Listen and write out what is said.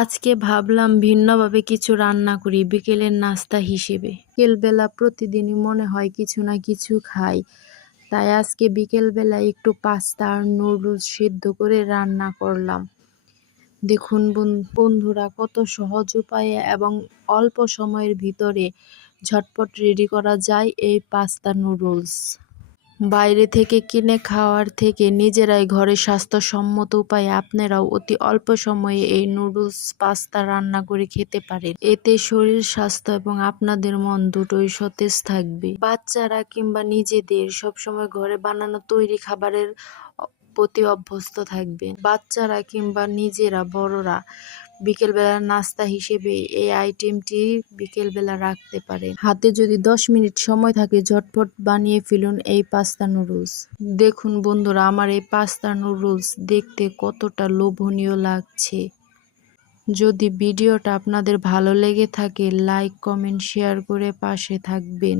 আজকে ভাবলাম ভিন্নভাবে কিছু রান্না করি বিকেলের নাস্তা হিসেবে। বিকেলবেলা প্রতিদিনই মনে হয় কিছু না কিছু খাই, তাই আজকে বিকেলবেলা একটু পাস্তা আর নুডলস সিদ্ধ করে রান্না করলাম। দেখুন বন্ধুরা, কত সহজ উপায়ে এবং অল্প সময়ের ভিতরে ঝটপট রেডি করা যায় এই পাস্তা নুডলস। বাইরে থেকে কিনে খাওয়ার থেকে নিজেরাই ঘরে স্বাস্থ্যসম্মত উপায়ে আপনারাও অতি অল্প সময়ে এই নুডলস পাস্তা রান্না করে খেতে পারেন। এতে শরীর, স্বাস্থ্য এবং আপনাদের মন দুটোই সতেজ থাকবে। বাচ্চারা কিংবা নিজেদের সবসময় ঘরে বানানো তৈরি খাবারের প্রতি অভ্যস্ত থাকবেন। বাচ্চারা কিংবা নিজেরা বড়রা বিকেলবেলা নাস্তা হিসেবে এই আইটেমটি বিকেলবেলা রাখতে পারেন। হাতে যদি 10 মিনিট সময় থাকে ঝটপট বানিয়ে ফেলুন এই পাস্তা নুডলস। দেখুন বন্ধুরা, আমার এই পাস্তা নুডলস দেখতে কতটা লোভনীয় লাগছে। যদি ভিডিওটা আপনাদের ভালো লেগে থাকে লাইক, কমেন্ট, শেয়ার করে পাশে থাকবেন।